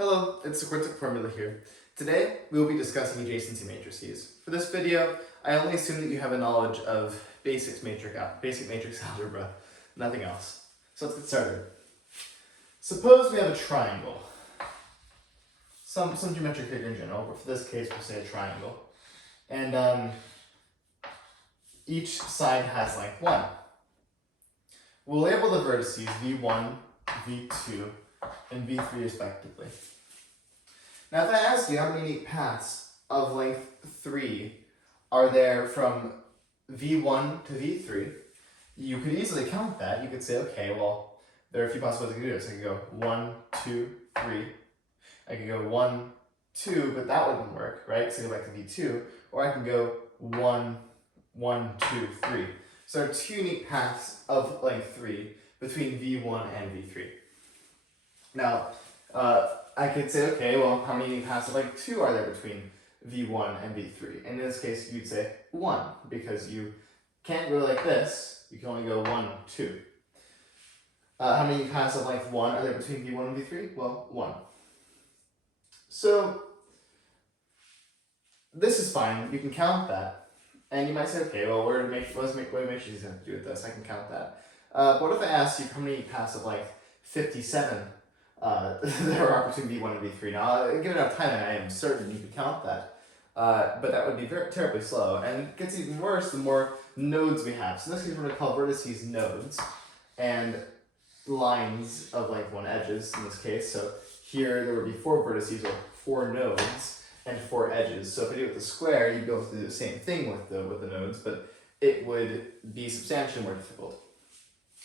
Hello, it's the Quartic Formula here. Today, we will be discussing adjacency matrices. For this video, I only assume that you have a knowledge of basic matrix algebra, nothing else. So let's get started. Suppose we have a triangle, some geometric figure in general, but for this case, we'll say a triangle. And each side has length 1. We'll label the vertices v1, v2, and v3 respectively. Now if I ask you how many unique paths of length 3 are there from v1 to v3, you could easily count that. You could say, okay, well, there are a few possibilities I could do this. I could go 1, 2, 3. I could go 1, 2, but that wouldn't work, right? So go back to v2. Or I can go 1, 1, 2, 3. So there are two unique paths of length 3 between v1 and v3. Now, I could say, okay, well, how many paths of length 2 are there between v1 and v3? And in this case, you'd say 1, because you can't go like this. You can only go 1, 2. How many paths of length 1 are there between v1 and v3? Well, 1. So, this is fine. You can count that. And you might say, okay, well, what matrices have to do with this? I can count that. But what if I asked you how many paths of length 57 there are between v1 and v3? Now, given enough time, I am certain you could count that. But that would be terribly slow. And it gets even worse the more nodes we have. So in this case, we're going to call vertices nodes and lines of length 1 edges in this case. So here there would be 4 vertices or 4 nodes and 4 edges. So if I do it with the square, you'd be able to do the same thing with the nodes, but it would be substantially more difficult.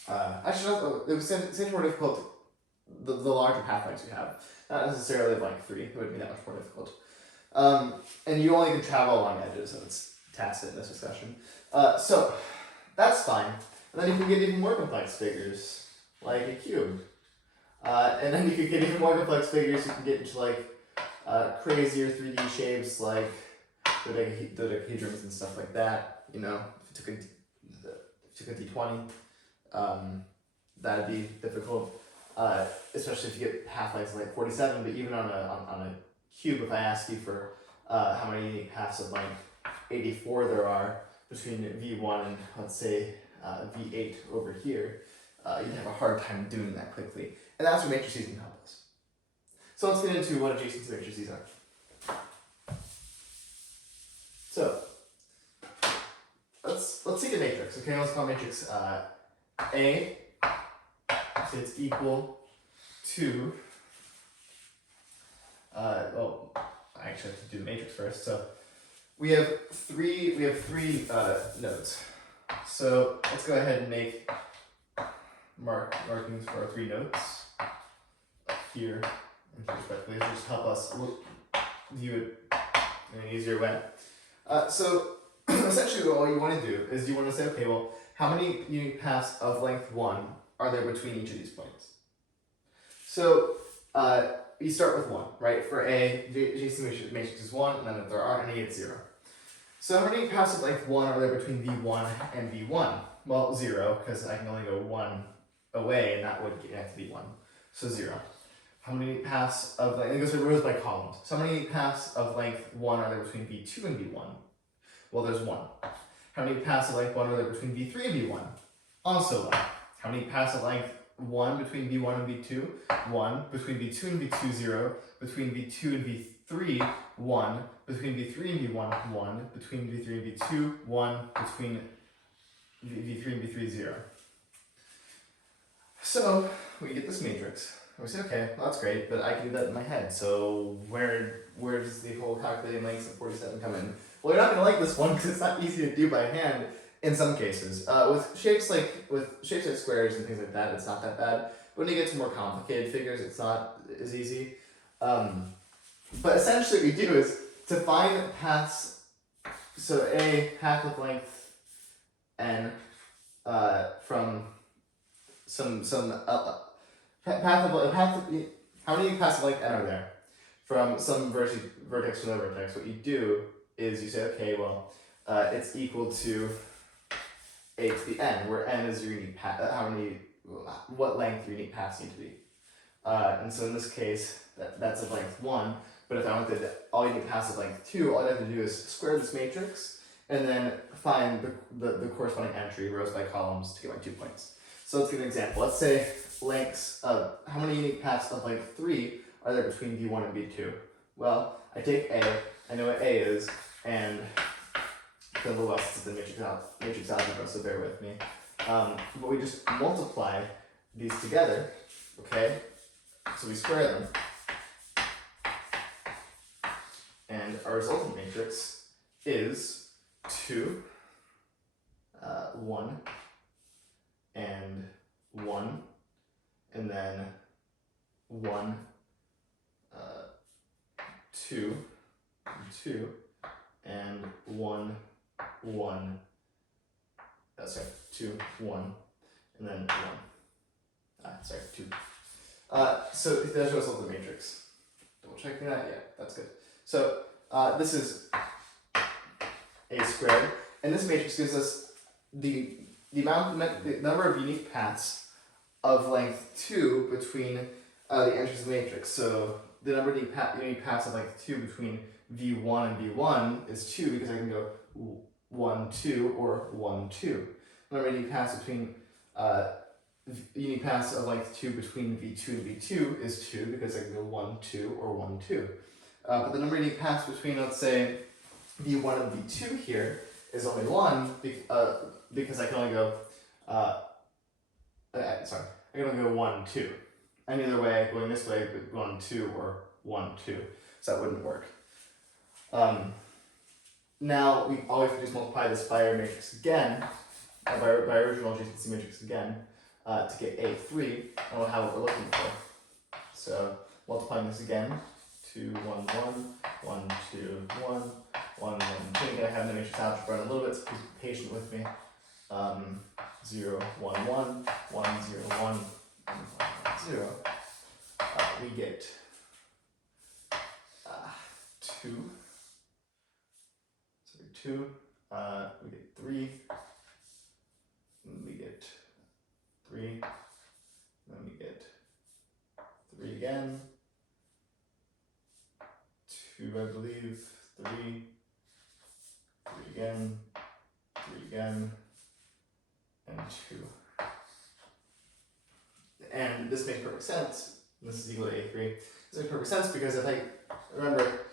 Actually, it was substantially more difficult the larger path lengths you have. Not necessarily of length 3, it would be that much more difficult. And you only can travel along edges, so it's tacit in this discussion. So that's fine. And then you can get even more complex figures, like a cube. And then you can get even more complex figures, you can get into like crazier 3D shapes like dodecahedrons and stuff like that. You know, if you took a D20, that'd be difficult. Especially if you get path lengths like 47, but even on a cube, if I ask you for how many paths of length 84 there are between v1 and let's say v8 over here, you'd have a hard time doing that quickly. And that's where matrices can help us. So let's get into what adjacency matrices are. So let's take a matrix. Okay, let's call matrix A. So it's equal to, well, I actually have to do the matrix first. So we have three nodes. So let's go ahead and make markings for our 3 nodes here and here respectively. This will just help us view it in an easier way. So essentially all you want to do is you want to say, okay, well, how many unique paths of length 1 are there between each of these points? So you start with 1, right? For A, the adjacency matrix is 1, and then if there aren't any, it's 0. So how many paths of length 1 are there between v1 and v1? Well, 0, because I can only go 1 away, and that would get to v1. So 0. How many paths of length, it goes rows by columns. So how many paths of length 1 are there between v2 and v1? Well, there's 1. How many paths of length 1 are there between v3 and v1? Also 1. How many paths of length 1 between v1 and v2? 1. Between v2 and v2, 0. Between v2 and v3, 1. Between v3 and v1, 1. Between v3 and v2, 1. Between v3 and v3, 0. So we get this matrix. We say, okay, well, that's great, but I can do that in my head. So where does the whole calculating lengths of 47 come in? Well, you're not going to like this one because it's not easy to do by hand. In some cases, with shapes like squares and things like that, it's not that bad. When you get to more complicated figures, it's not as easy. But essentially, what we do is to find paths. So a path of length n from how many paths of length n are there from some vertex to another vertex? What you do is you say, okay, well, it's equal to a to the n, where n is your unique path, what length your unique paths need to be. And so in this case, that's of length 1. But if I wanted all unique paths of length 2, all I'd have to do is square this matrix and then find the corresponding entry, rows by columns, to get my 2 points. So let's give an example. Let's say lengths of how many unique paths of length 3 are there between v1 and v2? Well, I take A, I know what A is, and the little else is the matrix algebra, so bear with me. But we just multiply these together, okay? So we square them. And our resultant matrix is 2, 1, and 1, and then 1, 2, 2, and 1, 1, 2, 1, and then 1. 2. So that's your resultant matrix. Double checking that? Yeah, that's good. So this is A squared, and this matrix gives us the number of unique paths of length 2 between the entries of the matrix. So the number of unique paths of length 2 between v1 and v1 is 2 because I can go 1, 2, or 1, 2. The number of unique paths between unique paths of length 2 between v2 and v2 is 2 because I can go 1, 2, or 1, 2. But the number of unique paths between, let's say, v1 and v2 here is only 1 because I can only go, I can only go 1, 2. Any other way, going this way, 1, 2, or 1, 2. So that wouldn't work. Now, all we have to do is multiply this by our matrix again, by our original adjacency matrix again, to get A3, and we'll have what we're looking for. So, multiplying this again, 2, 1, 1, 1, 2, 1, 1, 1, 2. Again, I have the matrix algebra in a little bit, so please be patient with me. 0, 1, 1, 1, 0, 1, 0. We get 2. So 2. We get 3. And we get 3. Then we get 3 again. 2, I believe. 3. 3 again. 3 again. And 2. And this makes perfect sense. This is equal to A3. This makes perfect sense because if I remember,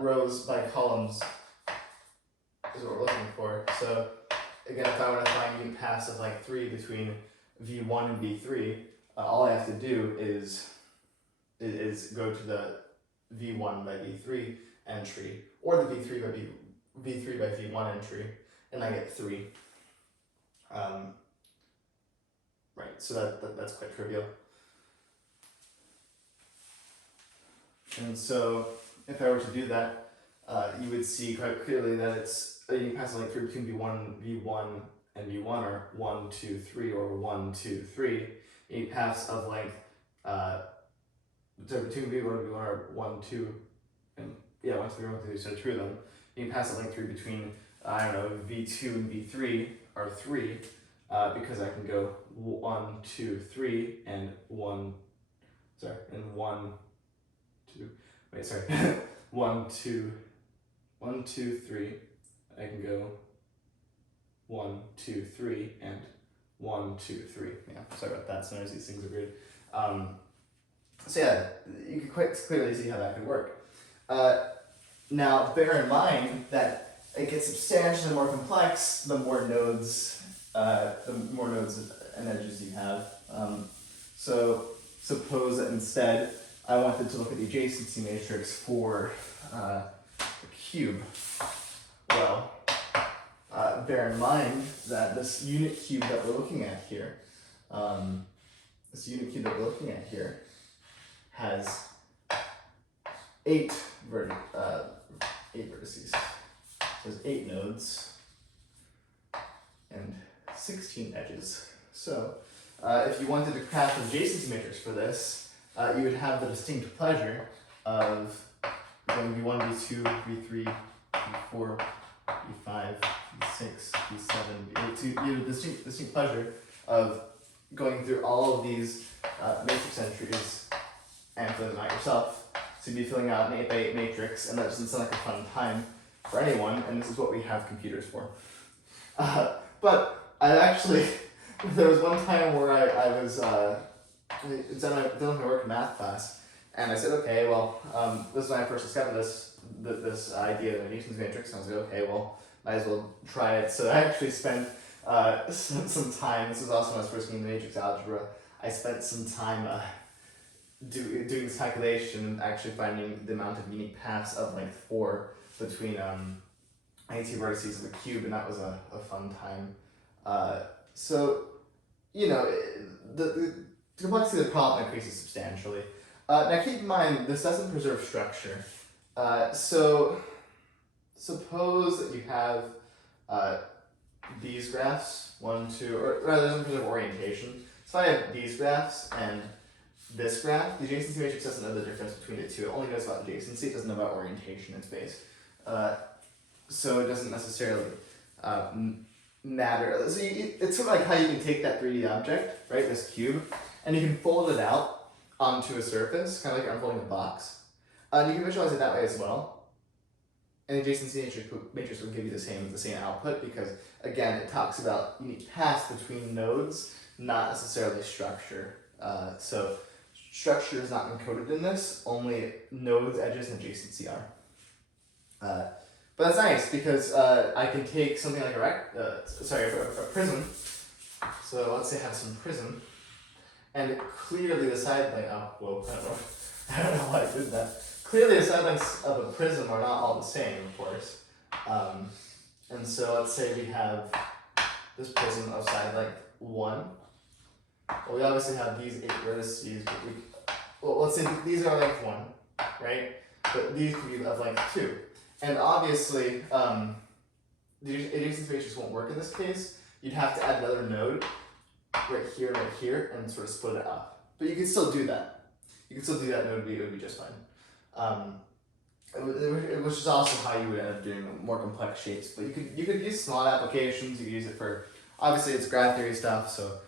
rows by columns is what we're looking for. So again, if I want to find unique paths of like 3 between v1 and v3, all I have to do is go to the v1 by v3 entry or the v3 by v1 entry, and I get 3. Right, so that's quite trivial. And so if I were to do that, you would see quite clearly that it's a unique path of length 3 between v1 and v1 are 1, 2, 3, or 1, 2, 3. Unique paths of length so between v1 and v1 are 1, 2, and yeah, 1, 2, 3, 1, 2, 3, so 2 of them. Unique paths of length 3 between v2 and v3 are 3. Because I can go 1, 2, 3, and 1, 2, 1, 2, 1, 2, 3. I can go 1, 2, 3, and 1, 2, 3. Yeah, sorry about that. Sometimes these things are weird. So yeah, you can quite clearly see how that could work. Now, bear in mind that it gets substantially more complex the more nodes and edges you have. So suppose that instead I wanted to look at the adjacency matrix for a cube. Well, bear in mind that this unit cube that we're looking at here, has 8 vertices. There's 8 nodes and 16 edges. So if you wanted to craft an adjacency matrix for this, you would have the distinct pleasure of going v1, v2, v3, v4, v5, v6, v7, v8. You have the distinct pleasure of going through all of these matrix entries and filling them out yourself. So you'd be filling out an 8x8 matrix, and that doesn't sound like a fun time for anyone, and this is what we have computers for. But I actually, there was one time where I was done my work in math class, and I said, okay, well, this is when I first discovered this idea of an adjacency matrix, and I was like, okay, well, might as well try it. So I actually spent some time, this was also when I was first getting into matrix algebra, I spent some time doing this calculation and actually finding the amount of unique paths of length 4 between any two vertices of a cube, and that was a fun time. So, you know, the complexity of the problem increases substantially. Now keep in mind, this doesn't preserve structure. So suppose that you have these graphs, 1, 2, or rather, it doesn't preserve orientation. So if I have these graphs and this graph, the adjacency matrix doesn't know the difference between the two. It only knows about adjacency, it doesn't know about orientation in space. So it doesn't necessarily matter. So it's sort of like how you can take that 3D object, right, this cube, and you can fold it out onto a surface, kind of like you're unfolding a box. You can visualize it that way as well. And the adjacency matrix will give you the same output because, again, it talks about unique paths between nodes, not necessarily structure. So structure is not encoded in this, only nodes, edges, and adjacency are. But that's nice because I can take something like a prism. So let's say I have some prism, and clearly the side length. Oh, whoa! I don't know why I did that. Clearly the side lengths of a prism are not all the same, of course. And so let's say we have this prism of side length 1. Well, we obviously have these 8 vertices, but let's say these are length 1, right? But these could be of length 2. And obviously, the adjacency matrix won't work in this case. You'd have to add another node right here, and sort of split it up. But you can still do that. You can still do that, and it would be just fine. Which is also how you would end up doing more complex shapes. But you could use small applications. You could use it for, obviously it's graph theory stuff, so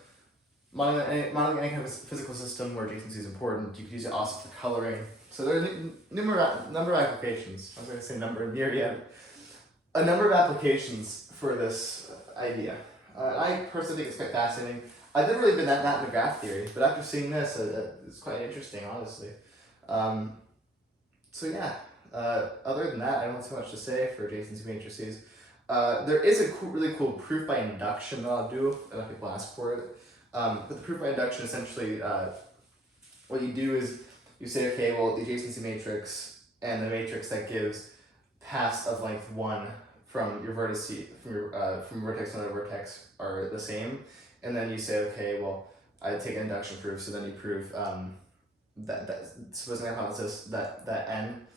modeling any kind of physical system where adjacency is important. You could use it also for coloring. So there are a number of applications. I was going to say number in here yet. A number of applications for this idea. I personally think it's quite fascinating. I've never really been that into graph theory, but after seeing this, it's quite interesting, honestly. So yeah, other than that, I don't have too much to say for adjacency matrices. There is a really cool proof by induction that I'll do, if people ask for it. But the proof by induction, essentially, what you do is you say, okay, well, the adjacency matrix and the matrix that gives paths of length 1 from your vertex, from vertex 1 to vertex are the same. And then you say, okay, well, I take an induction proof, so then you prove that supposing hypothesis that n,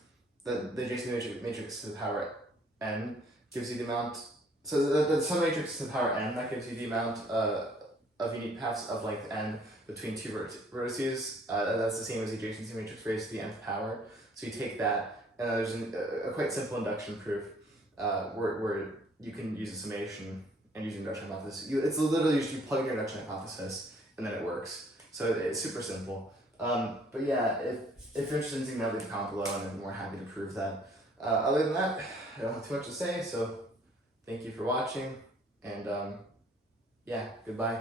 the adjacency matrix to the power n gives you the amount, so the sum matrix to the power n, that gives you the amount of unique paths of length n between two vertices. That's the same as the adjacency matrix raised to the nth power. So you take that, and there's a quite simple induction proof where you can use a summation and use induction hypothesis. It's literally just you plug in your induction hypothesis, and then it works. So it's super simple. But yeah, if you're interested in seeing that, leave a comment below, and I'm more happy to prove that. Other than that, I don't have too much to say, so thank you for watching, and yeah, goodbye.